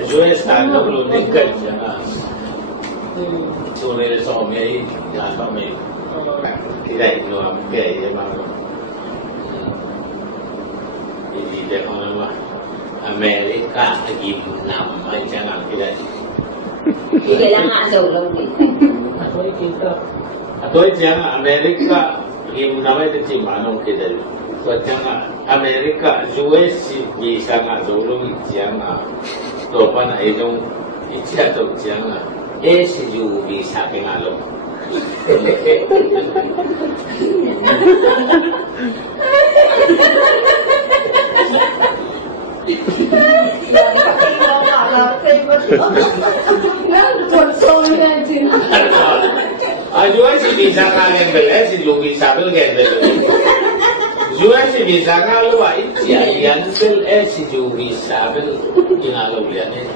U.S.A lo ninggal siya sulit soalnya ya kami tidak itu ambil ya malu ini dia orang Amerika lagi nama jangan tidak tidak lama jauh atau jangan Amerika lagi nama itu cuma kita jangan Amerika U.S. Visa nggak jauh jangan topan itu ikhlas tuh jangan U.S.A Visa pengaruh U.S.A Visa kalian beli, U.S.A Visa beli kan beli. U.S.A Visa kalau itu yang beli U.S.A Visa beli yang kalau beli